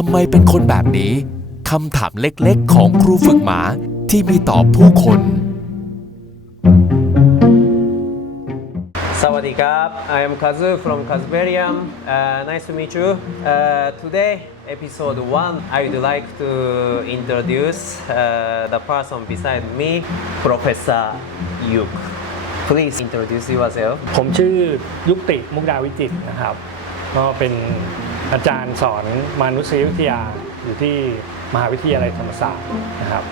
ทำไมเป็นคนแบบนี้คำถามเล็กๆของครูฝึกหมาที่มีต่อผู้คนสวัสดีครับ I am Kazu from Kazberium. Nice to meet you. Today, episode 1, I would like to introduce the person beside me, Professor Yuk. Please introduce yourself. ผมชื่อยุกติมุกดาวิจิตรนะครับก็เป็นอาจารย์สอนมนุษยวิทยาอยู่ที่มหาวิทยาลัยธรรมศาสตร์นะครับ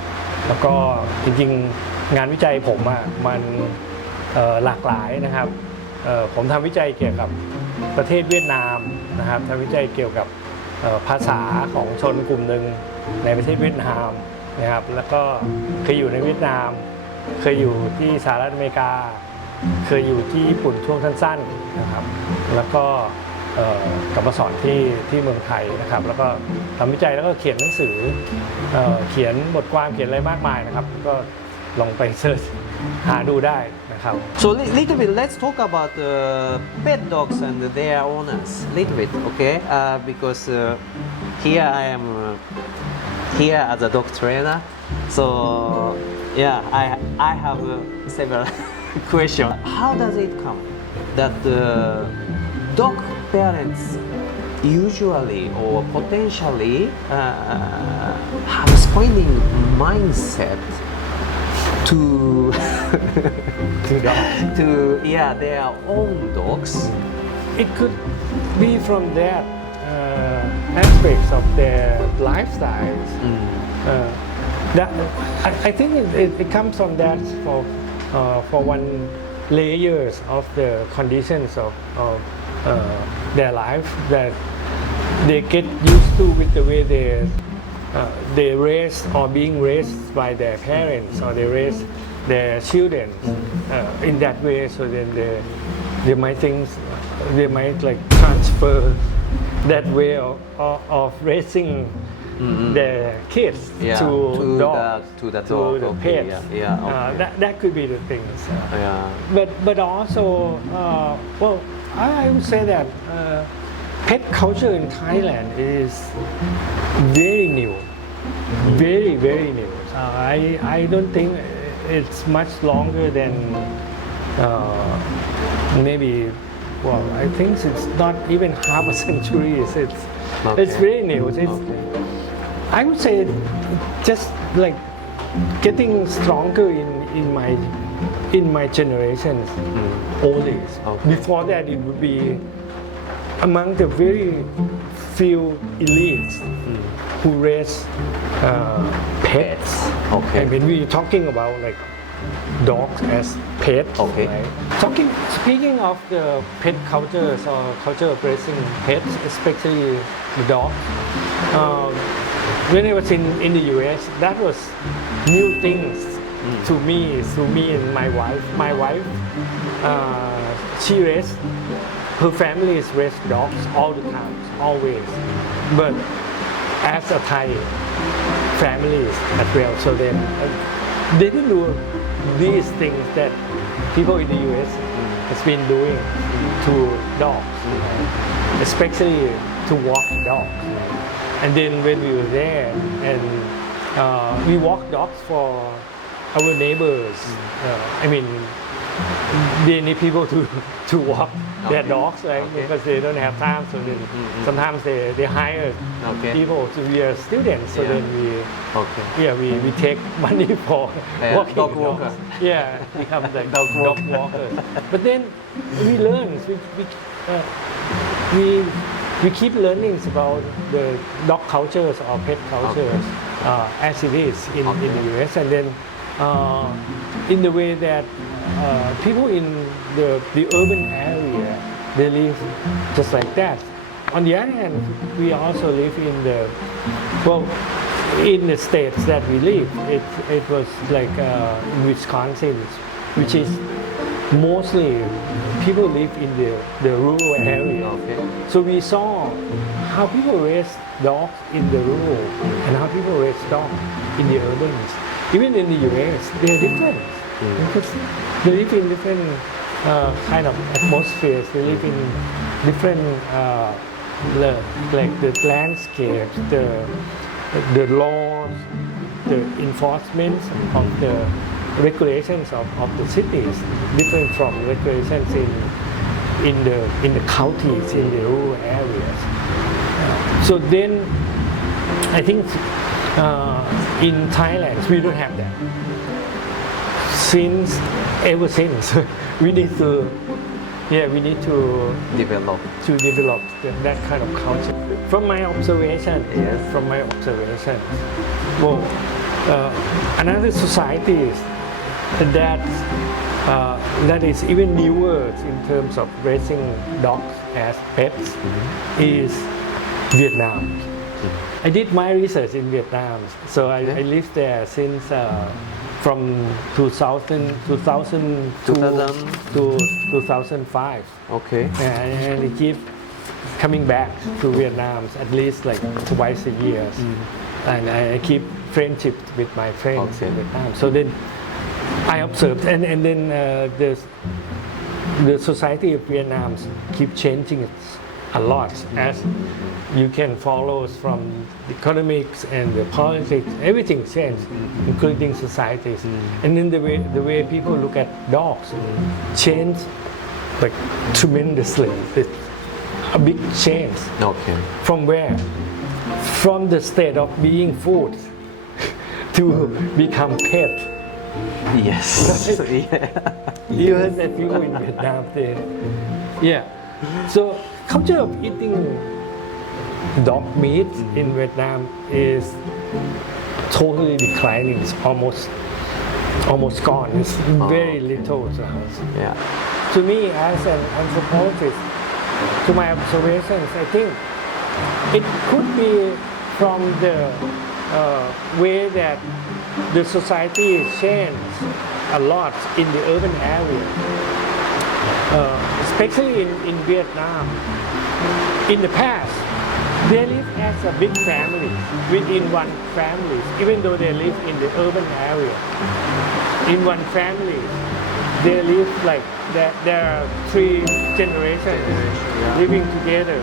แล้วก็จริงๆงานวิจัยผมมันหลากหลายนะครับผมทำวิจัยเกี่ยวกับประเทศเวียดนามนะครับทำวิจัยเกี่ยวกับภาษาของชนกลุ่มหนึ่งในประเทศเวียดนามนะครับแล้วก็เคยอยู่ในเวียดนามเคยอยู่ที่สหรัฐอเมริกาเคยอยู่ที่ญี่ปุ่นช่วงสั้นๆนะครับแล้วก็กลับมาสอนที่เมืองไทยนะครับแล้วก็ทำวิจัยแล้วก็เขียนหนังสือเขียนบทความเขียนอะไรมากมายนะครับก็ลองไปเสิร์ชหาดูได้นะครับ So little bit, let's talk about pet dogs and their owners. Little bit, okay? Because here I am here as a dog trainer. So yeah, I have several questions. How does it come that dog parents usually or potentially have spoiling mindset to their own dogs? It could be from that aspects of their lifestyles. That I think it comes from that for one layers of the conditions of their life that they get used to with the way they raise or being raised by their parents or they raise their children in that way. So then they might think they might like transfer that way of raising their kids to dogs, to the pets. That could be the things. But also, well, I would say that pet culture in Thailand is very new, very new. I don't think it's much longer than maybe. Well, I think it's not even half a century. It's very new. I would say just like getting stronger in my generations only. Before that, it would be among the very few elites who raise pets. Okay. I mean, we're talking about like dogs as pets. Okay. Right? Speaking of the pet cultures or culture of raising pets, especially the dog. When I was in the US, that was new things to me and my wife. My wife, she raised, her family is raised dogs all the time, always. But as a Thai family as well, so then they didn't do these things that people in the US has been doing to dogs, especially to walk dogs. And then when we were there and we walked dogs for our neighbors, I mean, they need people to walk their dogs, right? Because they don't have time. So then sometimes they hire people to be a students. So then we take money for walking dog walker. Yeah, become like dog walkers. But then we learn. We keep learning about the dog cultures or pet cultures as it is in the US, and then in the way that people in the urban area they live just like that. On the other hand, we also live in the states that we live. It was like in Wisconsin, which is mostly people live in the rural area. So we saw how people raise dogs in the rural and how people raise dogs in the urban. Even in the US, they're different because they live in different kind of atmospheres. They live in different the, like the landscape, the laws, the enforcement of the regulations of the cities different from regulations in the counties, in the rural areas. So then I think in Thailand we don't have that. Ever since we need to develop. That kind of culture. From my observation, well, another societies that is even newer in terms of raising dogs as pets is Vietnam. I did my research in Vietnam, so I lived there since from 2000 to 2005. Okay. And I keep coming back to Vietnam at least like twice a year. And I keep friendship with my friends in Vietnam. So then I observed, and then the society of Vietnam keep changing it a lot as you can follow from the economics and the politics, everything changed, including societies. And then the way people look at dogs changed like tremendously. It's a big change. Okay. From where? From the state of being food to become pet. Yes. You heard that people in Vietnam say, yeah. So culture of eating dog meat in Vietnam is totally declining. It's almost gone. It's very little. Yeah. To me, as an anthropologist, to my observations, I think it could be from the way that the society changed a lot in the urban area, especially in Vietnam. In the past, they live as a big family within one family, even though they live in the urban area. In one family, they live like there are 3 generations living together,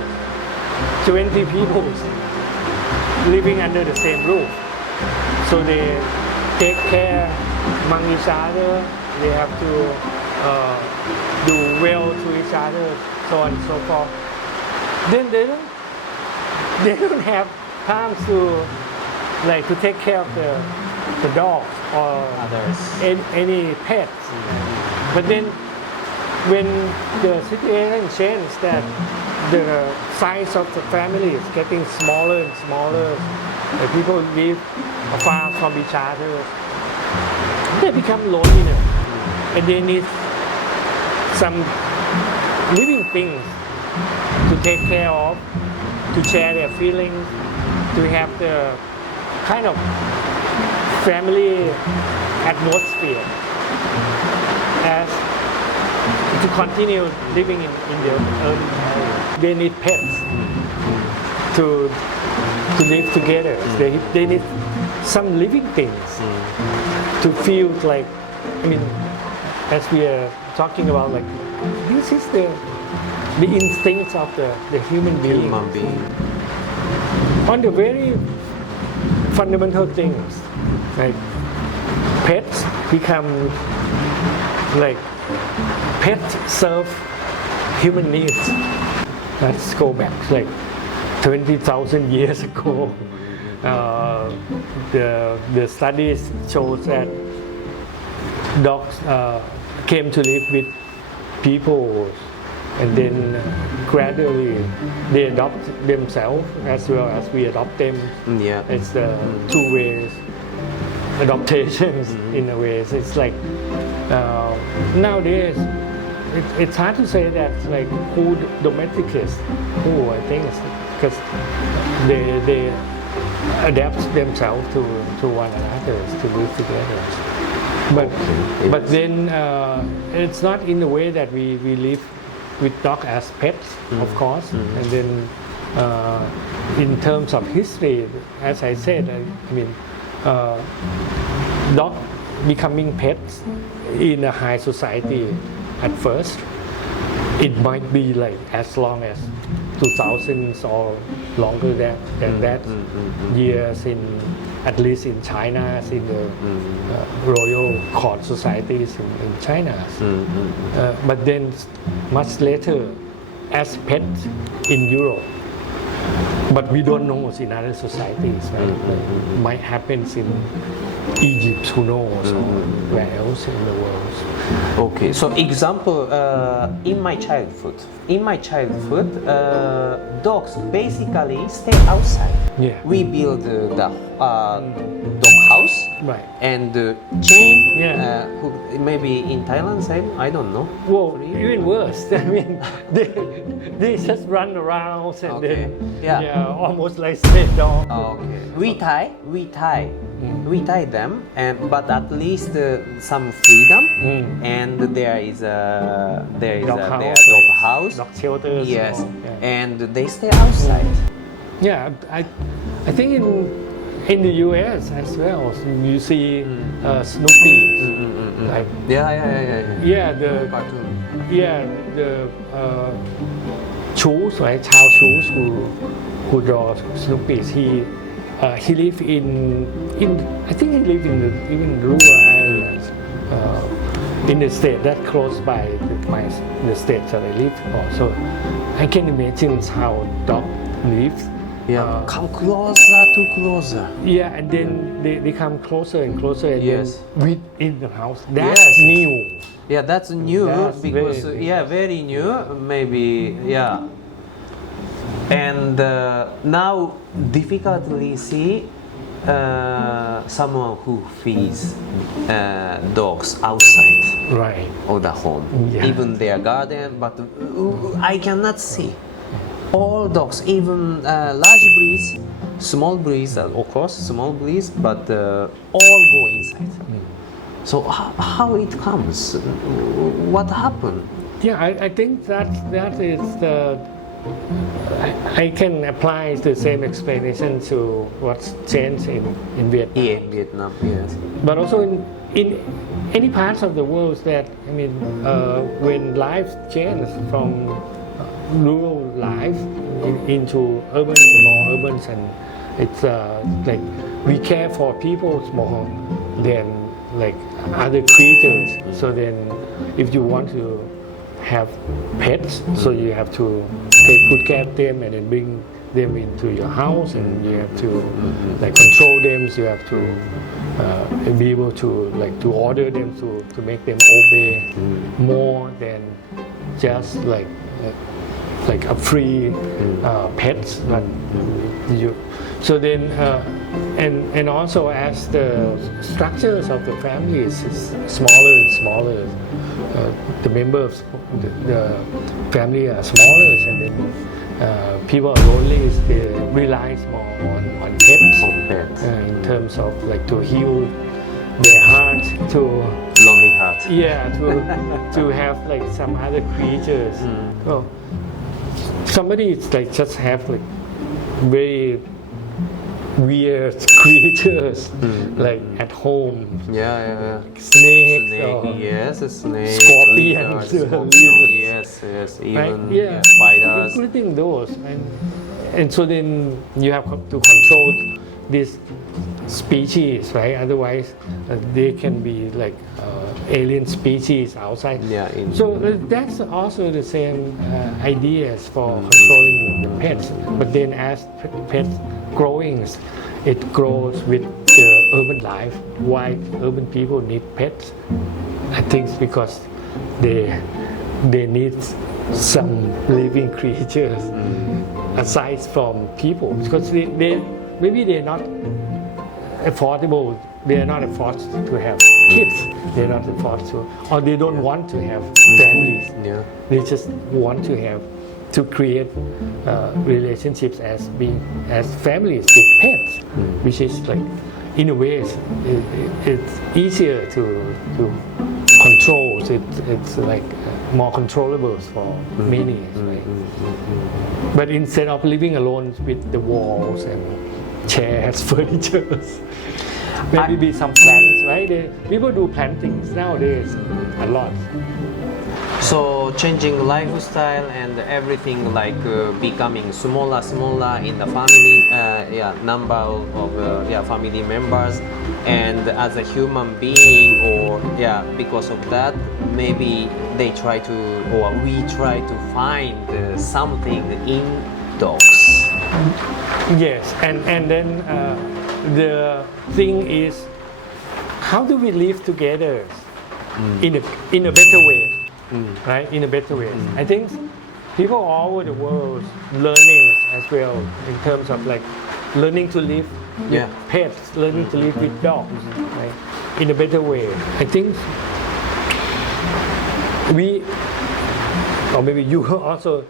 20 people living under the same roof. So they take care among each other. They have to do well to each other, so on and so forth. Then they don't have time to take care of the dogs or Others. any pets. But then when the situation changed, that the size of the family is getting smaller and smaller, the people live far from each other, they become lonelier, and they need some living things to take care of, to share their feelings, to have the kind of family atmosphere as to continue living in the urban area. They need pets to live together. They need some living things to feel like, I mean, as we are talking about, like, this is the instincts of the human being. On the very fundamental things, like pets become like pets serve human needs. Let's go back like 20,000 years ago. The studies show that dogs came to live with people, and then gradually they adopt themselves as well as we adopt them. Yeah. It's the 2 ways adaptations in a way. So it's like nowadays it's hard to say that like who domesticates who. I think it's because they adapt themselves to one another to live together. But then it's not in the way that we live with dog as pets, of course. And then in terms of history, as I said, I mean, dog becoming pets in a high society at first it might be like as long as 2000s or longer than that years in at least in China in the royal court societies in China but then much later as pets in Europe but we don't know in other societies right? Might happen in Egypt who knows or where else in the world Okay, so example, in my childhood, dogs basically stay outside. Yeah. We build the dog house Right. and chain. Yeah. Maybe in Thailand, same. I don't know. Well, even worse. I mean, they just run around and Okay. then Yeah. almost like stray dog. Okay. We tie them, but at least some freedom, and there is a Dog house. their dog house. Dog shelters. Yes, Yeah. and they stay outside. Yeah, I think in the U.S. as well, you see Snoopy, like the Cartoon. the Choose, right? Charles Choose, who draws Snoopy. He lived in I think he lived in even rural areas in the state that close by the state that I live for. So I can imagine how dog lives. Yeah, come closer to closer. Yeah, and then they come closer and closer and Yes. then within the house. That's Yes. new. Yeah, that's new That's because very very new. Maybe and now difficultly see someone who feeds dogs outside Right. of the home, Yeah. even their garden. But I cannot see all dogs, even large breeds, small breeds, of course, small breeds, but all go inside. So how it comes? What happened? Yeah, I think that is the. I can apply the same explanation to what's changed in Vietnam. Yeah, Vietnam, yes. But also in any parts of the world that I mean, when life changed from rural life into urban, more urban, and it's like we care for people more than like other creatures. So then, if you want to have pets, so you have to take good care of them and then bring them into your house, and you have to like control them. So you have to be able to like to order them to make them obey more than just like a free pets. But you so then and also as the structures of the family is smaller and smaller. The members of the family are smaller, and then people are lonely. They rely more on pets, in terms of like to heal their heart, to Lonely heart. to have like some other creatures. So somebody like just have like very weird creatures like at home. Yeah. Snakes or Yes, a snake. Scorpions. Lizards, yes, even spiders. Including those, and so then you have to control this species, right? Otherwise, they can be like alien species outside. Yeah, So that's also the same ideas for controlling the pets. But then as pets growing, it grows with the urban life. Why urban people need pets? I think it's because they need some living creatures aside from people, because they maybe they're not affordable. They are not afforded to have kids. They're not afforded to, or they don't want to have families. Yeah. They just want to create relationships as families with pets, which is like in a way it's easier to control. It's like more controllable for many. Right? But instead of living alone with the walls and chairs, furniture, maybe be some plants, right? People do plantings nowadays a lot. So changing lifestyle and everything like becoming smaller in the family, number of family members, and as a human being, or because of that, maybe they try to, or we try to find something in dogs. Yes, and then the thing is, how do we live together in a better way, right? In a better way. I think people all over the world learning as well in terms of like learning to live with pets, learning to live with dogs, right? In a better way. I think we, or maybe you also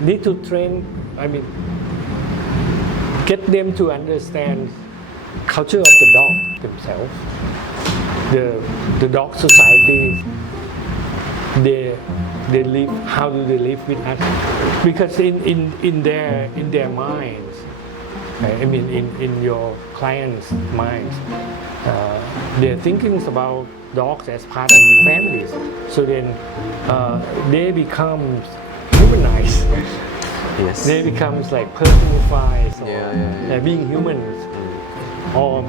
need to train. I mean, get them to understand culture of the dog themselves, the dog society. They live. How do they live with us? Because in their minds, I mean in your clients' minds, they're thinking about dogs as part of families. So then they become humanized. Yes. They becomes like personified or being humans, or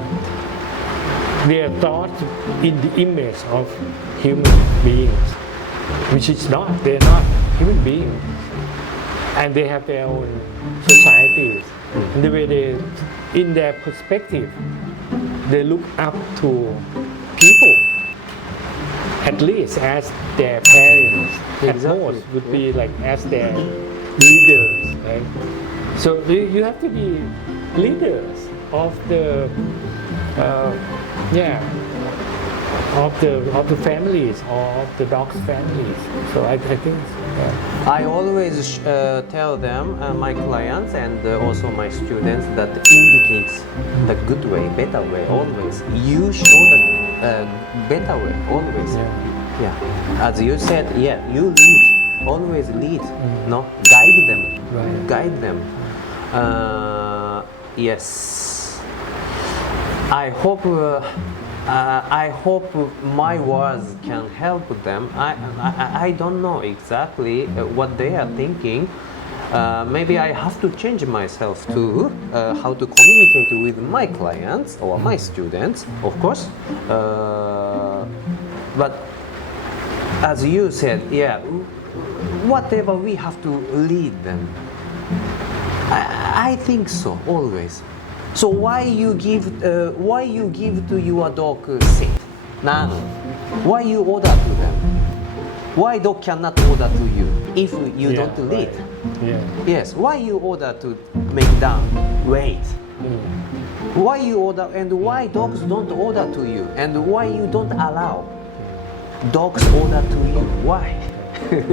they are thought in the image of human beings, which is not. They're not human beings, and they have their own societies. And the way they, in their perspective, they look up to people, at least as their parents. At most would be like as their leaders, right? So you have to be leaders of the, of the families or of the dog's families. So I think. I always tell them, my clients and also my students, that indicates the good way, better way, always. You show the better way, always. Yeah. As you said, you lead, always lead, no? Guide them, Right. guide them. Yes. I hope my words can help them. I don't know exactly what they are thinking. Maybe I have to change myself too, how to communicate with my clients or my students, of course. But as you said, whatever we have to lead them. I think so, always. So why you give to your dog sit? None. Why you order to them? Why dog cannot order to you if you don't lead? Yeah. Yes. Why you order to make down? Wait. Why you order and why dogs don't order to you and why you don't allow dogs order to you? Why?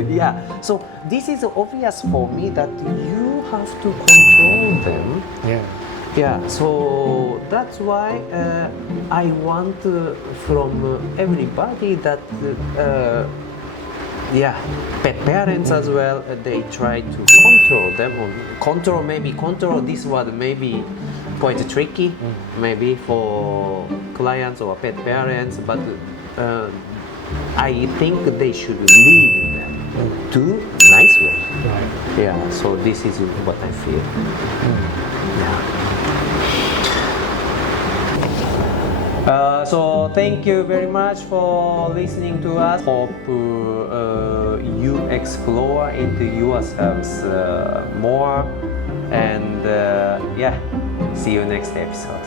Yeah. So this is obvious for me that you have to control them. Yeah. Yeah, so that's why I want from everybody that, pet parents as well, they try to control them. Control this word may be quite tricky, maybe for clients or pet parents, but I think they should lead them to nice way. Right. Yeah, so this is what I feel. Yeah. So thank you very much for listening to us. Hope you explore into yourselves more, and see you next episode.